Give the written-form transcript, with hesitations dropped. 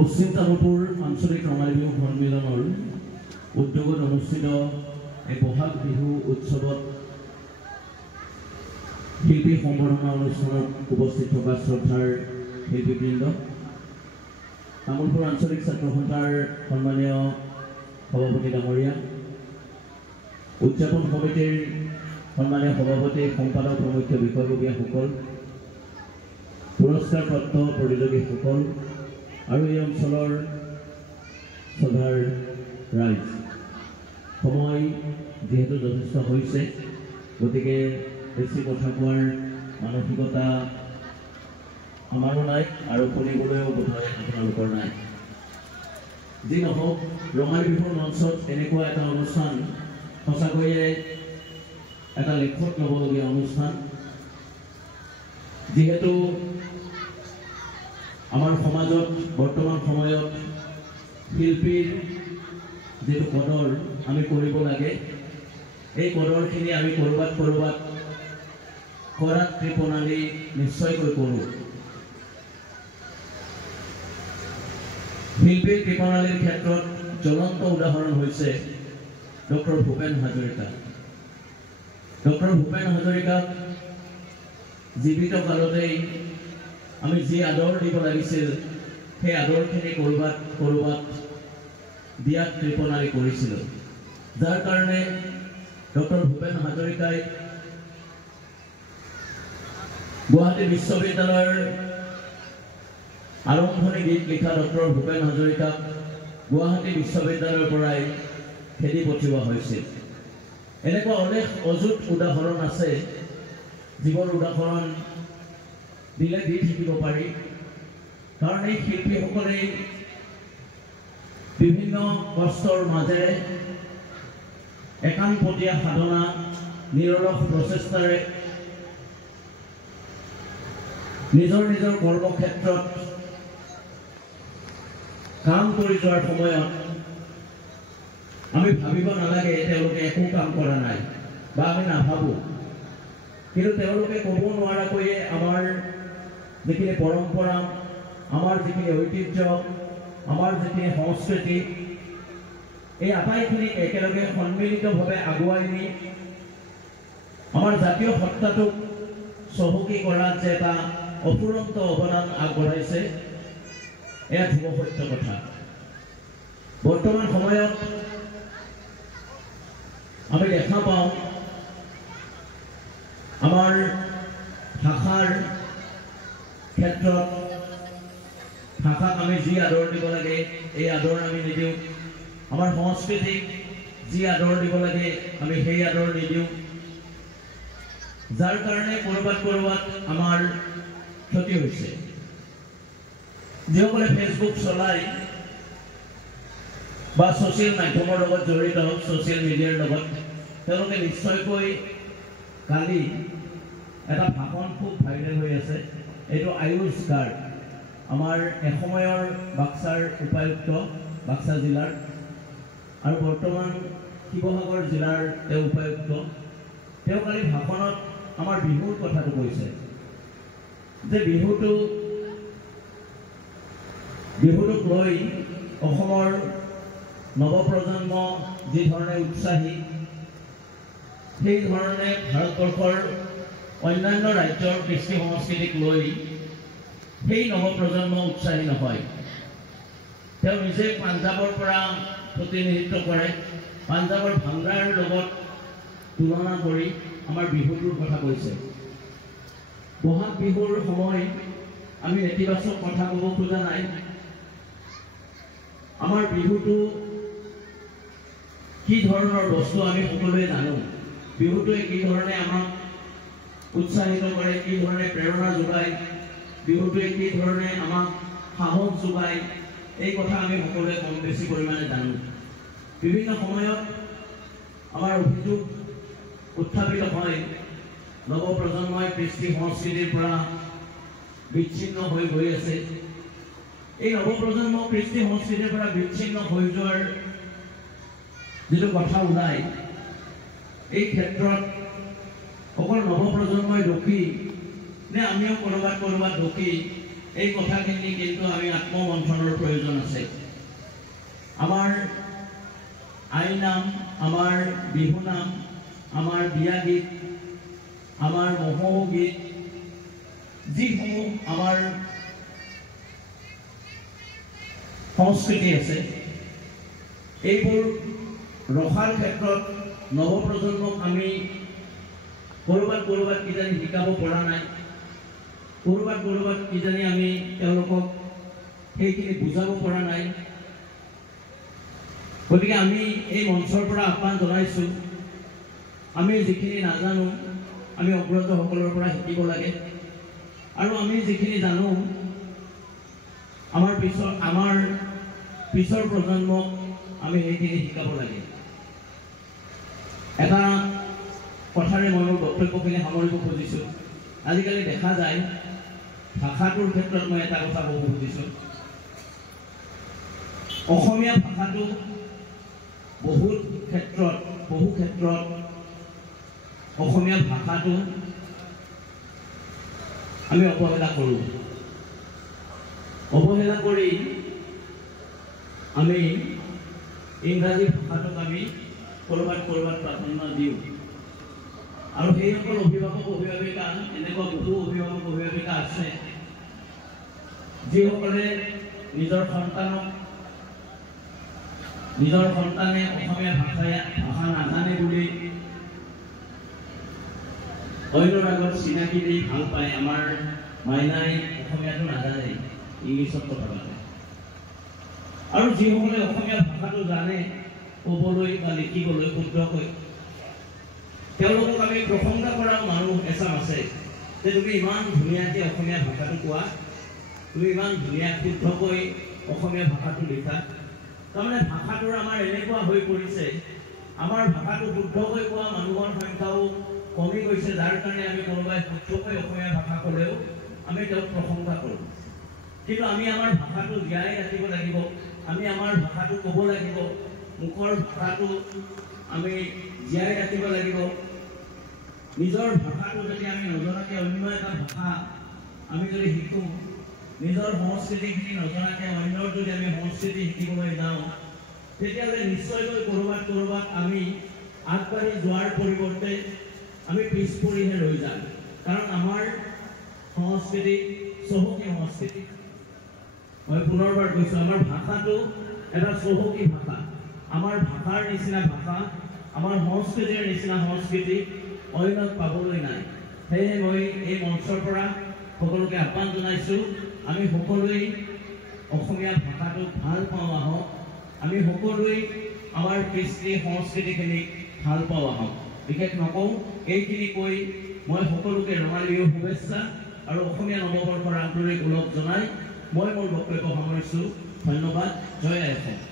পশ্চিম তামুলপুৰ আঞ্চলিক ৰঙালী বিহু সন্মিলনৰ উদ্যোগত অনুষ্ঠিত এই বহাগ বিহু উৎসৱত শিল্পী সম্বৰ্ধনা অনুষ্ঠানত উপস্থিত থকা শ্ৰদ্ধাৰ শিল্পীবৃন্দ, তামুলপুৰ আঞ্চলিক ছাত্ৰ সন্থাৰ সন্মানীয় সভাপতি ডাঙৰীয়া, উদযাপন সমিতিৰ সন্মানীয় সভাপতি, সম্পাদক, প্ৰমুখ্য বিষয়ববীয়াসকল, পুৰস্কাৰপ্ৰাপ্ত প্ৰতিযোগীসকল আৰু এই অঞ্চলৰ শ্ৰদ্ধাৰ ৰাইজ, সময় যিহেতু যথেষ্ট হৈছে, গতিকে বেছি কথা কোৱাৰ মানসিকতা আমাৰো নাই আৰু শুনিবলৈও বোধহয় আপোনালোকৰ নাই। যি নহওক, ৰঙালী বিহুৰ মঞ্চত এনেকুৱা এটা অনুষ্ঠান সঁচাকৈয়ে এটা লেখত ল'বলগীয়া অনুষ্ঠান। যিহেতু আমাৰ সমাজত বৰ্তমান সময়ত শিল্পীৰ যিটো কদৰ আমি কৰিব লাগে, এই কদৰখিনি আমি ক'ৰবাত কৰাত কৃপণালী নিশ্চয়কৈ কৰোঁ। শিল্পীৰ কৃপণালীৰ ক্ষেত্ৰত জ্বলন্ত উদাহৰণ হৈছে ডক্টৰ ভূপেন হাজৰিকা। ডক্টৰ ভূপেন হাজৰিকাক জীৱিত কালতেই আমি যি আদৰ দিব লাগিছিল, সেই আদৰখিনি ক'ৰবাত দিয়াত কৃপণালী কৰিছিলোঁ, যাৰ কাৰণে ডক্টৰ ভূপেন হাজৰিকাই গুৱাহাটী বিশ্ববিদ্যালয়ৰ আৰম্ভণি গীত লিখা ডক্টৰ ভূপেন হাজৰিকাক গুৱাহাটী বিশ্ববিদ্যালয়ৰ পৰাই খেদি পঠিওৱা হৈছিল। এনেকুৱা অনেক অযুত উদাহৰণ আছে, যিবোৰ উদাহৰণ দিলে দি থাকিব পাৰি, কাৰণ এই শিল্পীসকলেই বিভিন্ন কষ্টৰ মাজেৰে একান্তপতীয়া সাধনা, নিৰলস প্ৰচেষ্টাৰে নিজৰ কৰ্মক্ষেত্ৰত কাম কৰি যোৱাৰ সময়ত আমি ভাবিব নালাগে তেওঁলোকে একো কাম কৰা নাই বা আমি নাভাবোঁ, কিন্তু তেওঁলোকে ক'ব নোৱাৰাকৈয়ে আমাৰ যিখিনি পৰম্পৰা, আমাৰ যিখিনি ঐতিহ্য, আমাৰ যিখিনি সংস্কৃতি, এই আটাইখিনিক একেলগে সন্মিলিতভাৱে আগুৱাই নি আমাৰ জাতীয় সত্তাটোক চহকী কৰাত যে এটা অফুৰন্ত অৱদান আগবঢ়াইছে, এয়া ধ্ৰুৱ সত্য কথা। বৰ্তমান সময়ত আমি দেখা পাওঁ আমাৰ ভাষাৰ ক্ষেত্ৰত ভাষাক আমি যি আদৰ দিব লাগে, এই আদৰ আমি নিদিওঁ। আমাৰ সংস্কৃতিক যি আদৰ দিব লাগে, আমি সেই আদৰ নিদিওঁ, যাৰ কাৰণে ক'ৰবাত আমাৰ ক্ষতি হৈছে। যিসকলে ফেচবুক চলায় বা ছ'চিয়েল মাধ্যমৰ লগত জড়িত, ছ'চিয়েল মিডিয়াৰ লগত, তেওঁলোকে নিশ্চয়কৈ কালি এটা ভাষণ খুব ভাইৰেল হৈ আছে। এইটো আয়ুষ গাৰ্গ, আমাৰ এসময়ৰ বাক্সাৰ উপায়ুক্ত, বাক্সা জিলাৰ, আৰু বৰ্তমান শিৱসাগৰ জিলাৰ তেওঁ উপায়ুক্ত। তেওঁ কালি ভাষণত আমাৰ বিহুৰ কথাটো কৈছে, যে বিহুটোক লৈ অসমৰ নৱপ্ৰজন্ম যি ধৰণে উৎসাহী, সেই ধৰণে ভাৰতবৰ্ষৰ অন্যান্য ৰাজ্যৰ কৃষ্টি সংস্কৃতিক লৈ সেই নৱপ্ৰজন্ম উৎসাহী নহয়। তেওঁ নিজে পাঞ্জাৱৰ পৰা প্ৰতিনিধিত্ব কৰে, পাঞ্জাৱৰ ভাংৰাৰ লগত তুলনা কৰি আমাৰ বিহুটোৰ কথা কৈছে। বহাগ বিহুৰ সময় আমি নেতিবাচক কথা ক'ব খোজা নাই। আমাৰ বিহুটো কি ধৰণৰ বস্তু আমি সকলোৱে জানো। বিহুটোৱে কি ধৰণে আমাক উৎসাহিত কৰে, কি ধৰণে প্ৰেৰণা যোগায়, বিহুটোৱে কি ধৰণে আমাক সাহস যোগায়, এই কথা আমি সকলোৱে কম বেছি পৰিমাণে জানো। বিভিন্ন সময়ত আমাৰ অভিযোগ উত্থাপিত হয়, নৱপ্ৰজন্মই কৃষ্টি সংস্কৃতিৰ পৰা বিচ্ছিন্ন হৈ গৈ আছে। এই নৱপ্ৰজন্ম কৃষ্টি সংস্কৃতিৰ পৰা বিচ্ছিন্ন হৈ যোৱাৰ যিটো কথা ওলায়, এই ক্ষেত্ৰত অকল নৱপ্ৰজন্মই দোষী নে আমিও ক'ৰবাত দোষী, এই কথাখিনি কিন্তু আমি আত্মমন্থনৰ প্ৰয়োজন আছে। আমাৰ আইনাম, আমাৰ বিহুনাম, আমাৰ বিয়া গীত, আমাৰ মহোহো গীত, যিসমূহ আমাৰ সংস্কৃতি আছে, এইবোৰ ৰখাৰ ক্ষেত্ৰত নৱপ্ৰজন্মক আমি ক'ৰবাত কিজানি শিকাব পৰা নাই, ক'ৰবাত কিজানি আমি তেওঁলোকক সেইখিনি বুজাব পৰা নাই। গতিকে আমি এই মঞ্চৰ পৰা আহ্বান জনাইছোঁ, আমি যিখিনি নাজানো আমি অগ্ৰজসকলৰ পৰা শিকিব লাগে, আৰু আমি যিখিনি জানো আমাৰ পিছৰ প্ৰজন্মক আমি সেইখিনি শিকাব লাগে। এটা কথাৰে মই মোৰ বক্তব্যখিনি সামৰিব খুজিছোঁ। আজিকালি দেখা যায় ভাষাটোৰ ক্ষেত্ৰত মই এটা কথা ক'ব খুজিছোঁ, অসমীয়া ভাষাটো বহু ক্ষেত্ৰত অসমীয়া ভাষাটো আমি অৱহেলা কৰোঁ। অৱহেলা কৰি আমি ইংৰাজী ভাষাটোক আমি ক'ৰবাত প্ৰাধান্য দিওঁ, আৰু সেইসকল অভিভাৱিকা এনেকুৱা বহু অভিভাৱিকা আছে যিসকলে নিজৰ সন্তানে অসমীয়া ভাষা নাজানে বুলি অন্যৰ আগত চিনাকি দি ভাল পায়। আমাৰ মাইনাই অসমীয়াটো নাজানে, ইংলিছত কথা পাতে। আৰু যিসকলে অসমীয়া ভাষাটো জানে ক'বলৈ বা লিখিবলৈ শুদ্ধকৈ, তেওঁলোকক আমি প্ৰশংসা কৰা মানুহ এচাম আছে যে তুমি ইমান ধুনীয়াকৈ অসমীয়া ভাষাটো কোৱা, তুমি ইমান ধুনীয়া শুদ্ধকৈ অসমীয়া ভাষাটো লিখা। তাৰমানে ভাষাটোৰ আমাৰ এনেকুৱা হৈ পৰিছে, আমাৰ ভাষাটো শুদ্ধকৈ কোৱা মানুহৰ সংখ্যাও কমি গৈছে, যাৰ কাৰণে আমি কোনোবাই শুদ্ধকৈ অসমীয়া ভাষা ক'লেও আমি তেওঁক প্ৰশংসা কৰোঁ। কিন্তু আমি আমাৰ ভাষাটো জীয়াই ৰাখিব লাগিব, আমি আমাৰ ভাষাটো ক'ব লাগিব, মুখৰ ভাষাটো আমি জীয়াই ৰাখিব লাগিব। নিজৰ ভাষাটো যদি আমি নজনাকৈ অন্য এটা ভাষা আমি যদি শিকোঁ, নিজৰ সংস্কৃতিখিনি নজনাকৈ অন্যৰ যদি আমি সংস্কৃতি শিকিবলৈ যাওঁ, তেতিয়াহ'লে নিশ্চয়কৈ ক'ৰবাত আমি আগবাঢ়ি যোৱাৰ পৰিৱৰ্তে আমি পিছ পৰিহে ৰৈ যাম। কাৰণ আমাৰ সংস্কৃতি চহকী সংস্কৃতি। মই পুনৰবাৰ কৈছোঁ, আমাৰ ভাষাটো এটা চহকী ভাষা। আমাৰ ভাষাৰ নিচিনা ভাষা, আমাৰ সংস্কৃতিৰ নিচিনা সংস্কৃতি অন্যত পাবলৈ নাই। সেয়েহে মই এই মঞ্চৰ পৰা সকলোকে আহ্বান জনাইছোঁ, আমি সকলোৱে অসমীয়া ভাষাটো ভাল পাওঁ আহক, আমি সকলোৱে আমাৰ কৃষ্টি সংস্কৃতিখিনিক ভাল পাওঁ আহক। বিশেষ নকওঁ, এইখিনি কৈ মই সকলোকে ৰঙালী বিহুৰ শুভেচ্ছা আৰু অসমীয়া নৱবৰ্ষৰ আন্তৰিক ওলগ জনাই মই মোৰ বক্তব্য সামৰিছোঁ। ধন্যবাদ। জয় আই অসম।